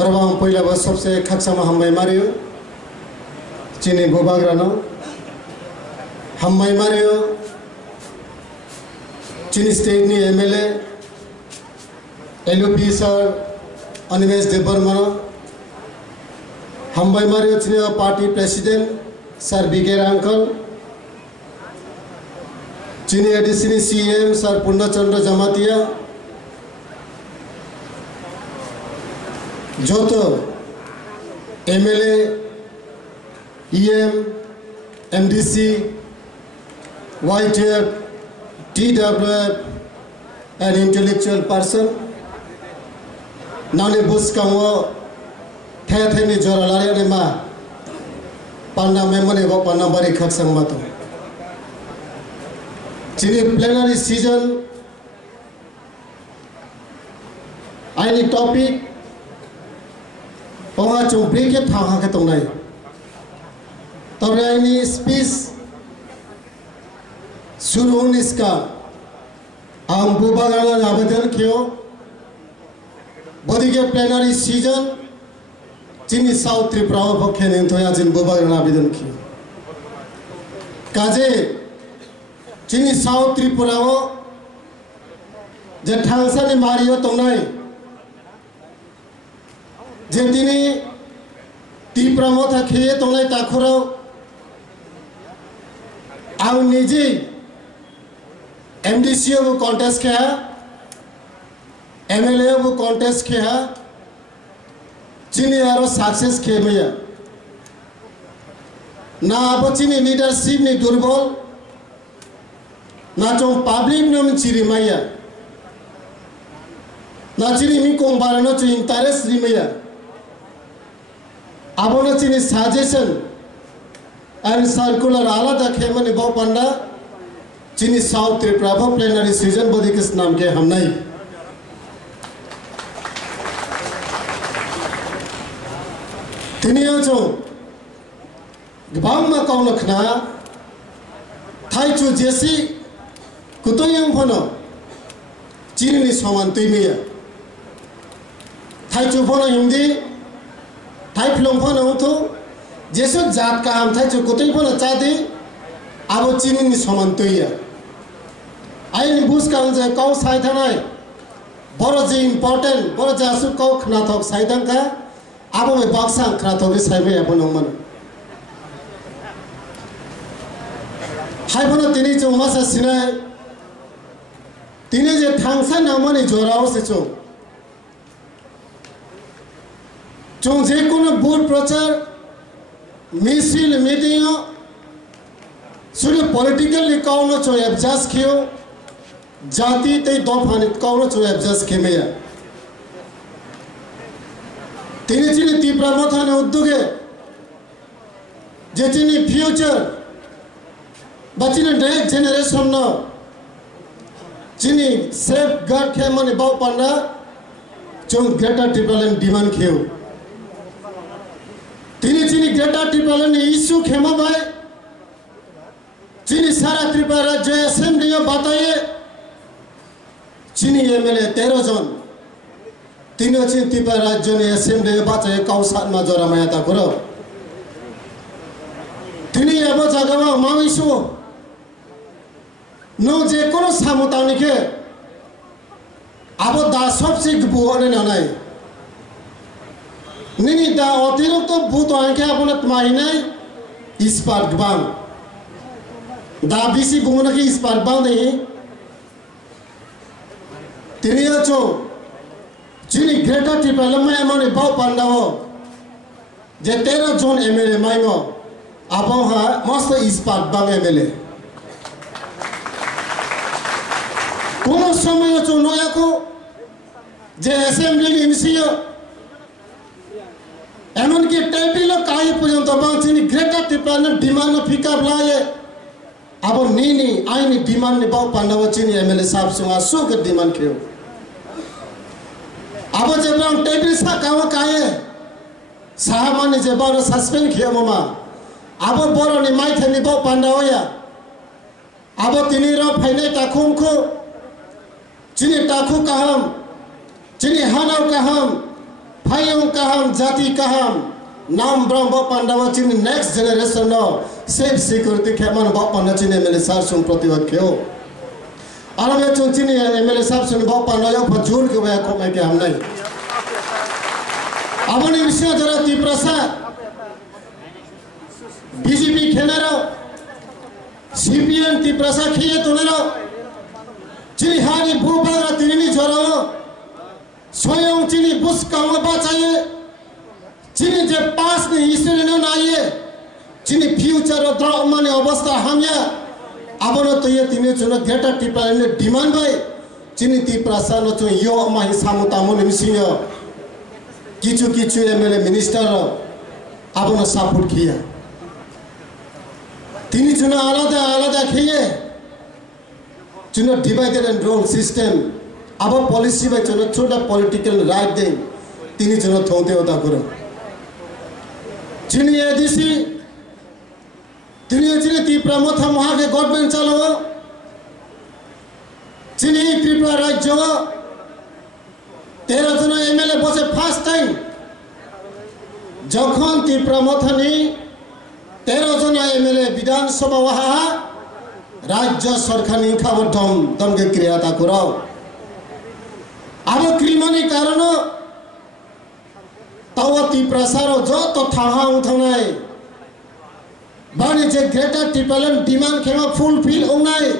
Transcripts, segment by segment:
रवां पहिला बस सबसे खक्सामा हम्बाई मारियो चिनी बुबाग्रानो हम्बाई मारियो चिनी स्टेट नि MLA LOP sir Animesh Debbarma हम्बाई मारियो चिनी पार्टी प्रेसिडेंट सर बिगेर अंकल चिनी एडिसिनी सीएम सर पूर्णचंद्र जमातिया जो तो MLA EM MDC YTF TWF and intellectual person नाने बुस कांगो थे नि जोरा लारे ने मा पांडा मेमने वो पांडा बारी खक संगमातो चिनी प्लेनरी सीजन आइनी टॉपिक ओहा चुंपी के थाहा के तुमने तब आइनी स्पीच शुरू इसका हम बुबागाना आवेदन कियो बदी के प्लेनरी सीजन चिनी साउथ त्रिपुरा पक्षे निंतोया जिन बुबागाना आवेदन कियो काजे चिनी साउथ त्रिपुरा वो जे ठांसा ने मारियो तुमने जे तिनी त्रिपुरा मो था खेये तुमने ताखुरो आउ निजी एमडीसी वो कॉन्टेस्ट किया एमएलए वो कॉन्टेस्ट किया चिनी यारो सक्सेस किए भैया ना अब चिनी लीडरशिप ने दुर्बल ना जो पब्लिक ने मन चिरी मैया ना चिनी मी कों बारनो चो इंटरेस्ट री मैया अब ना चिनी सजेशन एंड सर्कुलर आला तक मने बहु पंडा चिनी साउथ त्रिपुरा प्लेनरी सीजन बदी किस नाम के हम नहीं तिनिया जो गबांग मा कौन लखना थाई चु जेसी कुतोयंग फनो चिनी नि समान तुइमिया थाई चु फनो हिंदी थाई फिल्म फनो तो जेसो जात का हम थाई चु कुतोय फनो चादी अब चिनी नि समान तुइया आइन बुस का उनसे कौ साइथन है बड़ो जी इम्पोर्टेंट बड़ो जासु कौ खनाथोक साइथन का अब में बक्सा खनाथोक के साइबे अपन उमन हाय बनो तिनी जो मसा सिने तिनी जे थांसा नामनी जोराओ से चों जे कोनो बोर्ड प्रचार मिसिल मीटिंग सुने पॉलिटिकल कौन चो एडजस्ट कियो जाति ते दो फाने कौन चो एडजस्ट के मेया तिनी चिनी तीव्र मथाने उद्योगे जे चिनी फ्यूचर बचिने नेक्स्ट जनरेशन न चिनी सेफ गार्ड के मने बाउ पंडा चों ग्रेटर ट्रिपलन डिमांड कियो तिनी चिनी ग्रेटर ट्रिपलन इशू खेमा भाई चिनी सारा त्रिपुरा राज्य असेंबली में बताइए चिनी एमएलए 13 जन तीनों चिनी त्रिपुरा राज्य ने असेंबली में बताइए कौसात में जोरा माया ता करो तिनी अब जगह में मांगिसो नो जे कोनो सामुतानी के अब दासब से बुआने ना नहीं नहीं दा अतिरिक्त तो भूत आंके अपने तुम्हारी इस पर गबांग दाबीसी गुमना की इस पर बांध नहीं तिनिया चो चिनी ग्रेटर ट्रिपल में एमने बहु पंडा हो जे 13 जोन एमएलए माइमो आपो हा मस्त इस पर बांग एमएलए कोनो समय चो नया को जे असेंबली इनसियो एमन की टेबिल काई पर्यंत बांग चिनी ग्रेटर ट्रिपल ने डिमांड पिकअप लाए अब नी आईनी डिमांड ने बाउ पांडव चिनी एमएलए साहब सुंगा सो के डिमांड कियो अब जब हम टेबिल सा काव काये साहब माने जब बाउ सस्पेंड कियो ममा अब बोरो नि माइ थनि बाउ पांडव या अब तिनी र फाइने ताखुम को चिनी ताखु कहम चिनी हानाव कहम Fayong kaham jati kaham nam brahma pandawa chini next generation no safe security kheman ba panna chini MLA sar sung प्रतिवाद kyo alame chung chini MLA sar sung ba panna yo phajur ke ba ko mai ke ham nai abani visya jara tiprasa BJP khenaro CPM tiprasa khiye tunero chini hani bhupa tinini jorao स्वयं चीनी Bush काम बचाए चीनी जे पास में history न नाये चीनी future और ड्रामा ने अवस्था हम या अब न तो ये तीनों चुना ग्रेटर टिप्पणी ने डिमांड भाई चीनी ती प्रसाद न चुन यो माही सामुतामो ने मिसिंग किचु MLA मिनिस्टर अब न सपोर्ट किया तीनी चुना आलादा किए चुना डिवाइडेड एंड रूल सिस्टम अब पॉलिसी में चुना छोटा पॉलिटिकल राइट दे तीनी चुना थोंते होता करो चीनी एडीसी चीनी त्रिपुरा मथा वहाँ के गवर्नमेंट चलो चीनी त्रिपुरा राज्य 13 जना MLA बसे फर्स्ट टाइम जखन त्रिपुरा मथा ने 13 जना MLA विधानसभा वहाँ राज्य सरकार ने खबर दम के क्रिया ता करो अब क्रिमनी कारण तावती प्रसार जो तो थाहा उठनाय बानी जे ग्रेटर टिप्पणी डिमांड खेमा फुलफिल होनाय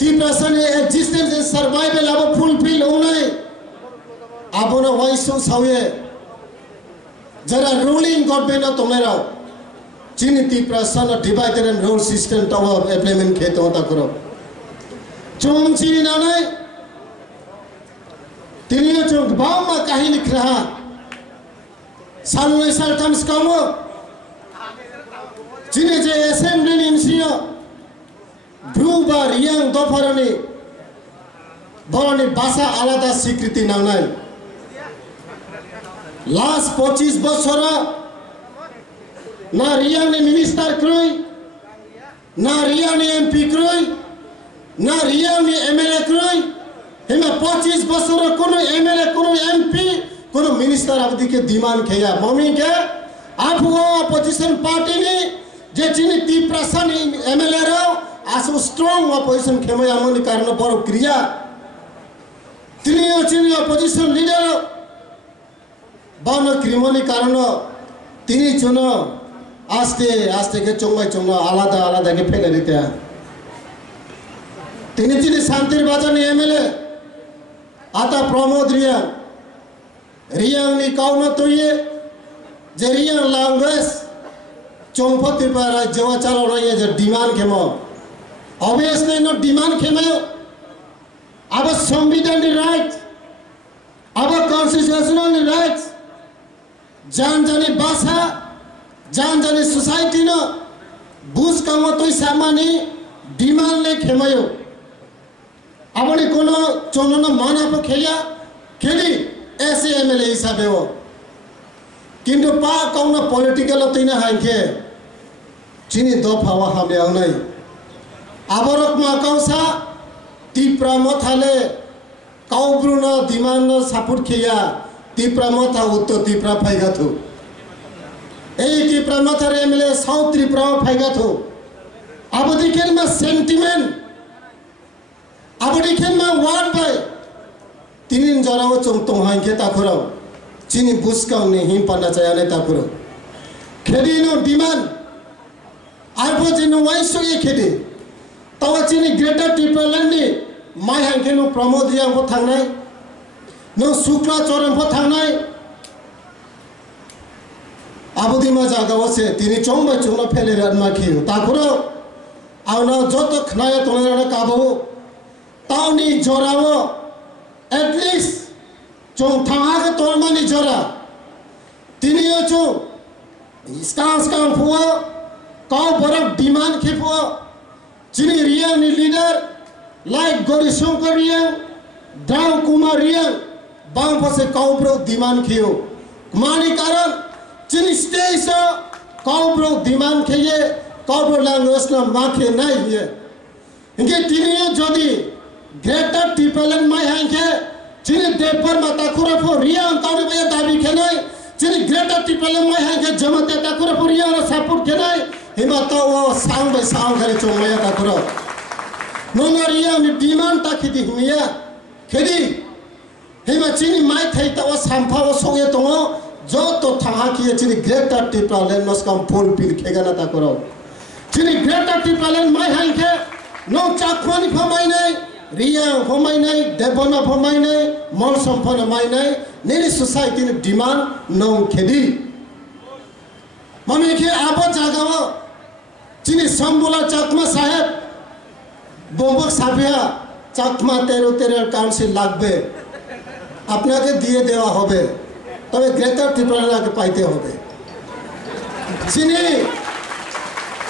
ती प्रसार एक्जिस्टेंस एंड सर्वाइवल अब फुलफिल होनाय अब न वाइसो सावे जरा रूलिंग गवर्नमेंट तो मेरा चीनी ती प्रसार डिवाइडेड एंड रूल सिस्टम तो इम्प्लीमेंट खेत होता करो चुम चीनी नाने तीनियों चुंग बाम में कहीं लिख रहा साल थम्स कामो जिन्हें जे असेंबली निम्सियो ब्रूबार यंग दोपहरनी बरनी भाषा आलादा स्वीकृति नानाय लास्ट 25 बছর ना रियांग ने मिनिस्टर क्रोई ना रियांग ने MP क्रोई ना रियांग ने MLA क्रोई हेमा 25 बছর कोनो MLA कोनो MP कोनो मिनिस्टर अवधि के डिमांड किया मम्मी के आप वो अपोजिशन पार्टी ने जे चीनी ती प्रसन MLA रो आसो स्ट्रांग अपोजिशन खेमे आमनि कारण बरो क्रिया तिनियो चीनी अपोजिशन लीडर बानो क्रिमनी कारण तिनी चुनो आस्ते के चोंगा आलादा के फेले देते हैं तिनी चीनी शांतिर बाजानी MLA आता प्रमोद रियांग नि काउना तो ये जे रियांग लैंग्वेज चोंपति पर जवा चलो रही है जो डिमांड खेमो ऑब्वियसली नो डिमांड खेमो अब संविधान नि राइट अब कॉन्स्टिट्यूशनल नि राइट जान जाने भाषा जान जाने सोसाइटी न बुझ काम तो सामानी डिमांड ले खेमयो अब ने कोनो चोनो न माना पर खेली ऐसे MLA हिसाबे हो किंतु पा कौन पॉलिटिकल तीन हांके चीनी दो फावा हमें आउनाई आबरक मा कौसा तीप्रा मथाले काउब्रुना डिमांड सपोर्ट किया तीप्रा मथा उत्तर तीप्रा फाइगा थो ए तीप्रा मथारे MLA साउथ त्रिपुरा फाइगा थो अब दिखेन में सेंटिमेंट अब दिखेन में वार्ड भाई तीन जराओ चोंगतों हांके ताकुरो चीनी बुस्का ने हिम पन्ना चाहिए ताकुरो खेदी नो डिमांड आरपो चीनी वाइसो ये खेदी तवा चीनी ग्रेटर टिप्पणी माय हांके नो प्रमोद रियांग को थांगनाय नो शुक्ला चोरम को थांगनाय आबुदी मा जागाव से तीनी चोंबा चोंगना फेले रनमा खियो ताकुरो आवना जोतो खनाया तोलेरा काबो ताउनी जोरावो at least चों थांगा के तोलमानी जोरा तीनियो चों स्काम फुआ काउ बरक डिमांड के फुआ चीनी रियांग नि लीडर लाइक गौरीशंकर रियांग दाव कुमार रियांग बांग फसे काउ ब्रो डिमांड कियो मानी कारण चीनी स्टेज काउ ब्रो डिमांड किए काउ ब्रो लैंग्वेज ना माखे नहीं है इनके तीनियो जोदी ग्रेटर टिप्पणी my हांके Cini Depor mata kura po riang kau ni bayar dabi kenai. Cini Greater Tripoli mai hai ke jama te ta kura po riang na support kenai. Hima tau wa sang by sang kare chong maya ta kura. Nonga riang ni demand ta khidi himiya. Khidi. Hima cini mai thai ta wa sampha wa soge tongo. Jo to thanga kiye cini Greater Tripoli mas kam full pil khega na ta kura. Cini Greater Tripoli mai hai ke no chakmani phamai nai. Riang phamai nai, Debona phamai nai, Mol Sampana mai nai. Nini society ni demand no khedi. Mami ke abo jaga wa cini Sambula Chakma saheb Bombak Sabia Chakma Territorial Council lagbe আপনাকে দিয়ে দেওয়া হবে তবে greater ত্রিপুরাকে পাইতে হবে চিনি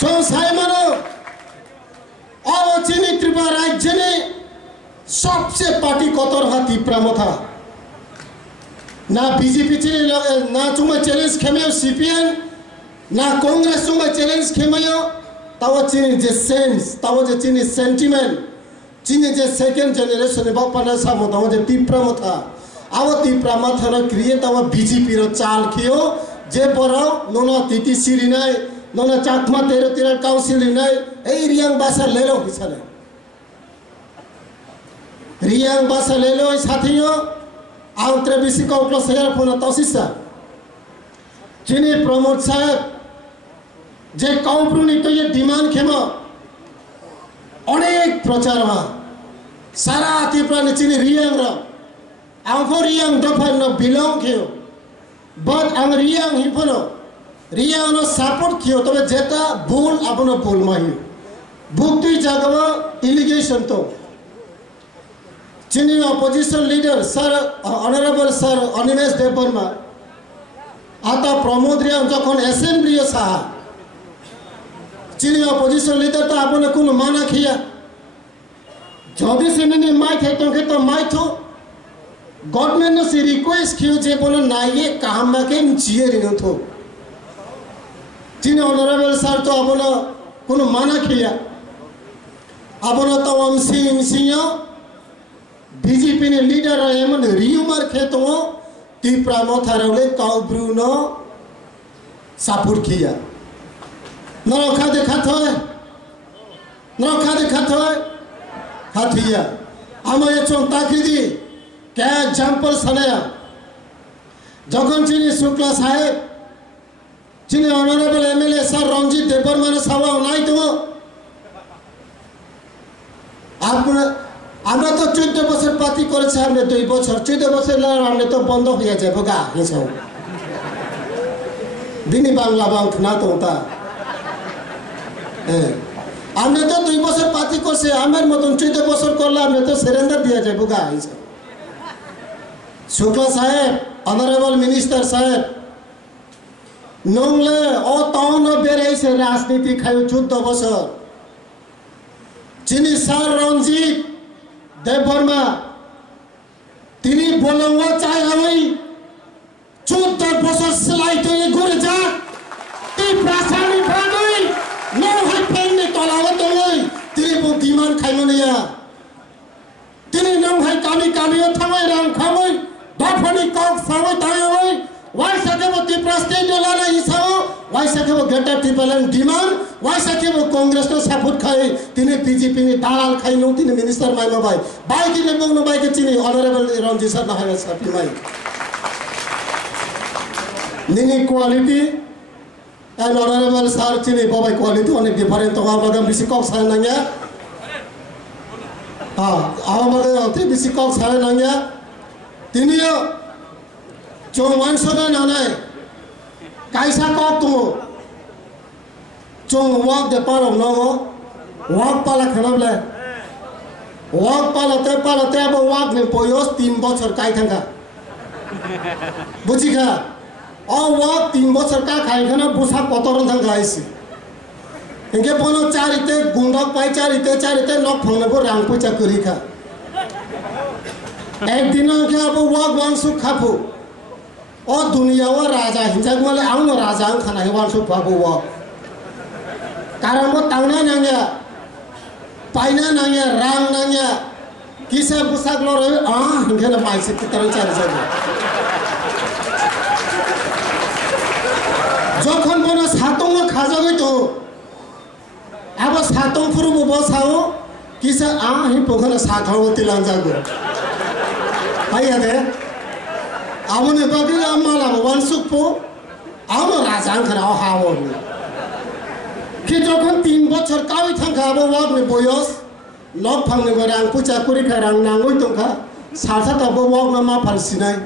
চৌসাইমানো और चीनी त्रिपुरा राज्य ने सबसे पार्टी कतर हा त्रिपुरा था ना बीजेपी चीनी ना चुमा चैलेंज खेमे सीपीएम ना कांग्रेस चुमा चैलेंज खेमायो तावा चीनी जे सेंस तावा जे चीनी सेंटिमेंट चीनी जे सेकंड जनरेशन बापना सामो तावा जे त्रिपुरा था आव त्रिपुरा था ना क्रिएट तावा बीजेपी रो चाल खियो जे परो नोना तिति सिरी नाय नोना चाकमा टेरिटोरियल काउंसिल नाय ए रियांग बासा लेलो हिसाले रियांग बासा लेलो साथियो आउट्रे बिसी काउक्लो सेयर फोना तसिसा चीनी प्रमोद साहेब जे काउप्रुनी तो ये डिमांड खेमा अनेक प्रचार मा सारा त्रिपुरा ने चीनी रियांग रा आंखो रियांग दफा न बिलोंग खेयो बट आंग रियांग हिफनो रियांग नो सपोर्ट कियो तबे जेता बोल अपनो बोल माही बुक तुई जागवा इलिगेशन तो चीनी opposition leader sir honourable sir Animesh Debbarma आता प्रमोद रियांग जखन असेंबली सा चीनी ऑपोजिशन लीडर तो अपने कुन माना खिया जदी सेने माइक है तो माइक तो गवर्नमेंट ने रिक्वेस्ट कियो जे बोलो ना ये काम में के जिए रिनो थो चीनी ऑनरेबल सर तो अपना कुन माना खिया अपना तो एमसीयो बीजेपी ने लीडर रहे मन रियूमर खेतो त्रिपुरा मथारले काउब्रुनो सपोर्ट किया नरखा देखा थो हाथिया आमा ये चों ताकिदी क्या एग्जांपल सनाया जखन चीनी शुक्ला साहेब चीनी honourable MLA sir Ranjit Debbarma ने सभा নাই तो आपने আমরা তো 14 বছর পাতি করেছি আমরা 2 বছর 14 বছর আমরা তো বন্ধ হয়ে যাবে গা হিসাব দিনী বাংলা বাংলা না তো তা আমরা তো 2 বছর পাতি করছে আমার মতন 14 বছর করলে আমরা তো সারেন্ডার দিয়ে যাবে গা হিসাব शुक्ला साहेब ऑनरेबल मिनिस्टर साहेब नंगले ओ टाउन बेरे से राजनीति खायो 14 बছর चीनी सर रंजीत देवबर्मा তিনি বলঙ্গ চাই আমি 14 বছর সেলাই তো এই ঘুরে যা তুই প্রাসানি ভাগই নো হাই পেনে তলাও তুমি তিনি বুদ্ধিমান খাইমনিয়া তিনি নং হাই কামিও থামাই রাম খামই বাফনি কক সামই তাই ওয়াই সাকেবো त्रिपुरा स्टेट डलाना हिसाब वाई साकेबो ग्रेटर ट्रिपल डिमांड वाई साकेबो कांग्रेस नो सपोर्ट खाई तिनी बीजेपी नि दालाल खाई नो तिनी मिनिस्टर माइमा भाई बाइक ले बंगनो बाइक चिनी ऑनरेबल रंजीत सर ना है सापी माई निनी क्वालिटी एंड ऑनरेबल सर चिनी बाबाई क्वालिटी अनेक डिफरेंट तो आबागम बिसी कक साय नांगया हां आबागम ते बिसी कक साय नांगया तिनियो जो मानसोना नानाय काइसा कक तुम जो वाक दे पारो नगो वाक पाला खनाबले वाक पालाते अब वाक ने पोयोस 3 বছর काई थांगा बुझिखा ओ वाक 3 বছর का खाइ खाना बुसा कतरन थांगा आइसि एके पनो चारिते गुंडक पाइ चारिते नक फंगनेबो रां पैसा करिखा एक दिन के अब वाक वांसु खाफु ओ दुनिया वो राजा हिंसा वाले आउन राजा खाना है वांसु बाबू वो कारण वो तांगना नंगे पाइना नंगे रांग नंगे Kisah busak lor hingga na mai sik terang cari saja. Jokhan bono satong khaja gitu. Abo satong puru bobo sao kisah hi pokona sathau tilang jago. Ayah deh. Abo ne bagi amala wansuk po. Abo rajang khana hawon. Ki jokhan 3 বছর kawi thang khabo wak ne boyos. Lok phang ne barang puja kuri kharang nangoi tongkha. Salsa tabo wak na ma phalsinai.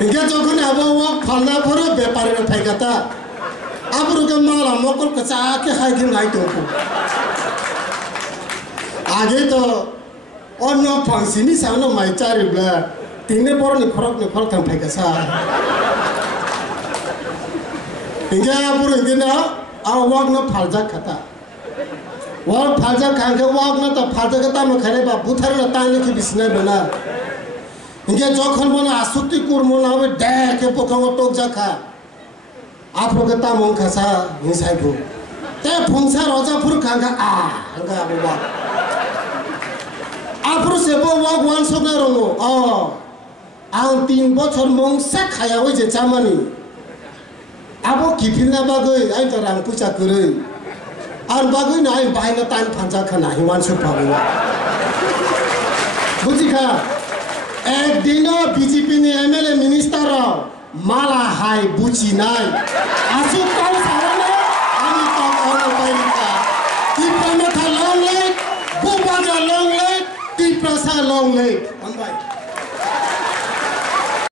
Hingga jokhan abo wak phalna poro bepari na phaigata. Abo ke mala mokol kacha ke haikin ngai tongko. Age to onno phangsini sangno mai chari bla. Tingne poro ni khorok thang phaigasa. Hingga abo hingga na wak na phalja khata. Wak phalja khangke wak na ta phalja kata ma khare ba buthar na tani ki bisna bana. Hingga jokhan bona asuti kurmo na be de ke pokang tok jakha. Apro kata mong khasa hisai bu. Te phungsa roja phur khangka hangka abo wak. Apro sebo wak wan sok na rongo. Ang 3 বছর mong sak khaya we je chamani. Abo kipilna bagoi ai to rang puja kurui. Ar bagoi na ai bai na tan phanja khana hiwan sok pabu. Buji kha ek dino BJP ni MLA minister mala hai buji nai. Asu kau sarana ani tak ono baika. Ki pama tha long leg, buba long leg, ki prasa long leg. Ambai.